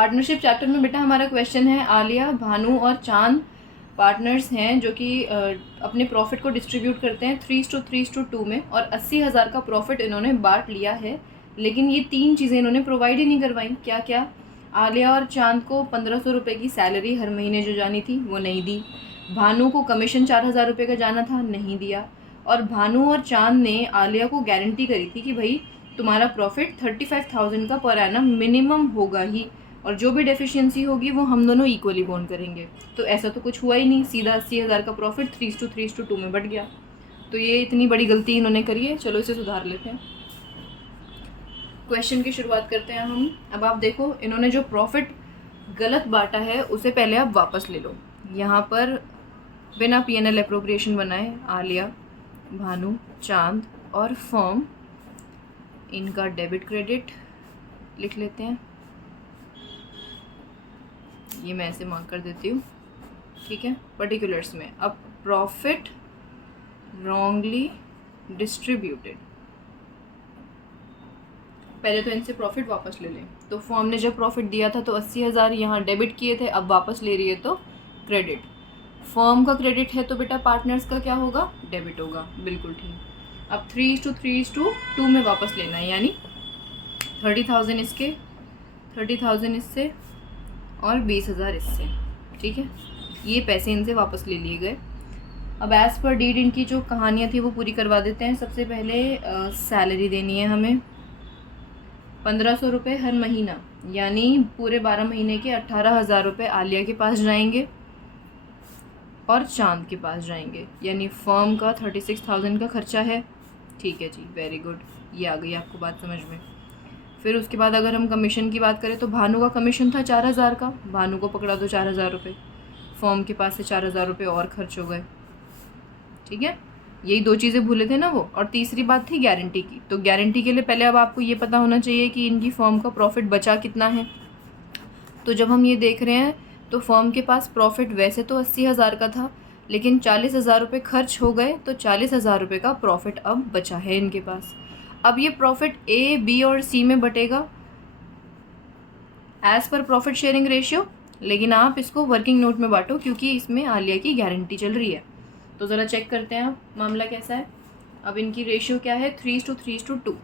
Partnership chapter में बेटा हमारा क्वेश्चन है, आलिया, भानु और चांद पार्टनर्स हैं जो कि अपने प्रॉफिट को डिस्ट्रीब्यूट करते हैं 3:2 में, और 80,000 का प्रॉफिट इन्होंने बांट लिया है, लेकिन ये 3 चीज़ें इन्होंने प्रोवाइड ही नहीं करवाई। क्या क्या? आलिया और चांद को 1500 रुपये की सैलरी हर महीने जो जानी थी वो नहीं दी। भानु को कमीशन 4000 रुपये का जाना था, नहीं दिया। और भानु और चांद ने आलिया को गारंटी करी थी कि भाई तुम्हारा प्रॉफिट 35,000 का पर एनम मिनिमम होगा ही, और जो भी डेफिशिएंसी होगी वो हम दोनों इक्वली बॉन्ड करेंगे। तो ऐसा तो कुछ हुआ ही नहीं, सीधा 80,000 का प्रॉफिट 3:2 में बढ़ गया। तो ये इतनी बड़ी गलती इन्होंने करी है, चलो इसे सुधार लेते हैं। क्वेश्चन की शुरुआत करते हैं हम। अब आप देखो, इन्होंने जो प्रॉफिट गलत बांटा है उसे पहले आप वापस ले लो। यहाँ पर बिना P&L एप्रोप्रिएशन बनाए आलिया, भानु, चांद और फर्म, इनका डेबिट क्रेडिट लिख लेते हैं। ये मैं ऐसे मार्क कर देती हूँ, ठीक है, पर्टिकुलर्स में। अब प्रॉफिट रॉन्गली डिस्ट्रीब्यूटेड, पहले तो इनसे प्रॉफिट वापस ले लें। तो फर्म ने जब प्रॉफिट दिया था तो 80,000 यहाँ डेबिट किए थे, अब वापस ले रही है तो क्रेडिट। फर्म का क्रेडिट है तो बेटा पार्टनर्स का क्या होगा? डेबिट होगा, बिल्कुल ठीक। अब 3:2 में वापस लेना है, यानी 30,000 इसके, 30,000 इससे और 20,000 इससे, ठीक है। ये पैसे इनसे वापस ले लिए गए। अब एज़ पर डीड इनकी जो कहानियाँ थी वो पूरी करवा देते हैं। सबसे पहले सैलरी देनी है हमें 1500 रुपये हर महीना, यानी पूरे 12 महीने के 18,000 रुपये आलिया के पास जाएंगे और चांद के पास जाएंगे, यानी फर्म का 36,000 का खर्चा है, ठीक है जी, वेरी गुड, ये आ गई आपको बात समझ में। फिर उसके बाद अगर हम कमीशन की बात करें तो भानु का कमीशन था 4,000 का, भानु को पकड़ा दो 4,000 रुपये, फर्म के पास से 4,000 रुपये और खर्च हो गए, ठीक है। यही 2 चीज़ें भूले थे ना वो। और तीसरी बात थी गारंटी की। तो गारंटी के लिए पहले अब आपको ये पता होना चाहिए कि इनकी फर्म का प्रॉफिट बचा कितना है। तो जब हम ये देख रहे हैं तो फर्म के पास प्रॉफिट वैसे तो 80,000 का था, लेकिन 40,000 रुपये खर्च हो गए, तो 40,000 रुपये का प्रॉफिट अब बचा है इनके पास। अब ये प्रॉफिट A, B और C में बटेगा as per profit sharing ratio, लेकिन आप इसको वर्किंग नोट में बांटो क्योंकि इसमें आलिया की गारंटी चल रही है। तो ज़रा चेक करते हैं आप मामला कैसा है। अब इनकी रेशियो क्या है? 3:2,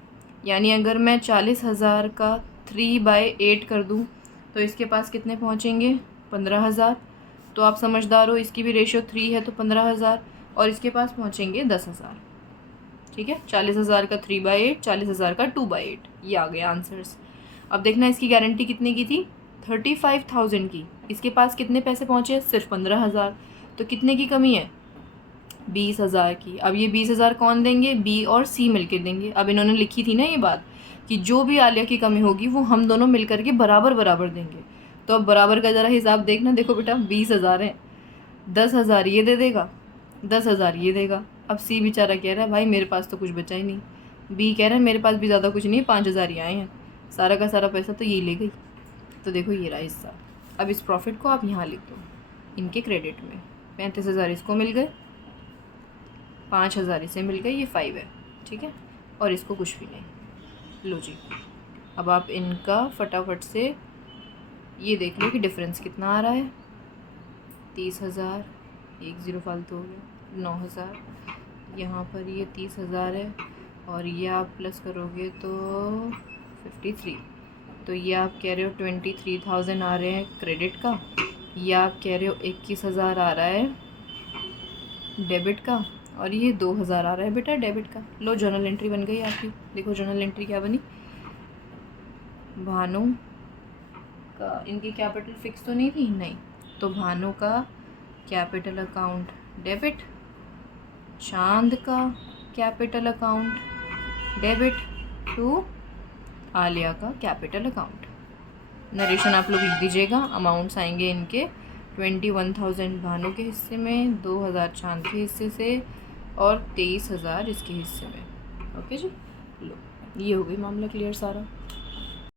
यानी अगर मैं 40,000 का 3/8 कर दूं तो इसके पास कितने पहुंचेंगे? 15,000। तो आप समझदार हो, इसकी भी रेशियो 3 है तो 15,000, और इसके पास पहुंचेंगे 10,000, ठीक है। 40,000 का 3/8, 40,000 का 2/8, ये आ गए आंसर्स। अब देखना इसकी गारंटी कितने की थी? 35,000 की। इसके पास कितने पैसे पहुँचे? सिर्फ 15,000। तो कितने की कमी है? 20,000 की। अब ये 20,000 कौन देंगे? B और C मिलकर देंगे। अब इन्होंने लिखी थी ना ये बात कि जो भी आलिया की कमी होगी वो हम दोनों मिल करके बराबर बराबर देंगे। तो अब बराबर का ज़रा हिसाब देखना। देखो बेटा 20,000 है, 10,000 ये दे देगा, 10,000 ये देगा। अब C बेचारा कह रहा है भाई मेरे पास तो कुछ बचा ही नहीं। B कह रहा है मेरे पास भी ज़्यादा कुछ नहीं है, 5,000 ही आए हैं, सारा का सारा पैसा तो यही ले गई। तो देखो ये रहा हिस्सा। अब इस प्रॉफिट को आप यहाँ लिख दो इनके क्रेडिट में। 35,000 इसको मिल गए, 5,000 इसे मिल गए, ये 5 है, ठीक है, और इसको कुछ भी नहीं। लो जी, अब आप इनका फटाफट से ये देख लो कि डिफरेंस कितना आ रहा है। 30,000, 1 0 फालतू हो गया, 9,000, यहाँ पर ये 30,000 है, और ये आप प्लस करोगे तो 53। तो ये आप कह रहे हो 23,000 आ रहे हैं क्रेडिट का, ये आप कह रहे हो 21,000 आ रहा है डेबिट का, और ये 2,000 आ रहा है बेटा डेबिट का। लो जर्नल एंट्री बन गई आपकी। देखो जर्नल एंट्री क्या बनी। भानु का, इनकी कैपिटल फिक्स तो नहीं थी, नहीं, तो भानु का कैपिटल अकाउंट डेबिट, चांद का capital account debit to Alia का कैपिटल अकाउंट। नरेशन आप लोग लिख दीजिएगा। अमाउंट्स आएंगे इनके 21,000 भानु के हिस्से में, 2,000 चांद के हिस्से से, और 23,000 इसके हिस्से में। ओके जी, लो ये हो गई मामला क्लियर सारा।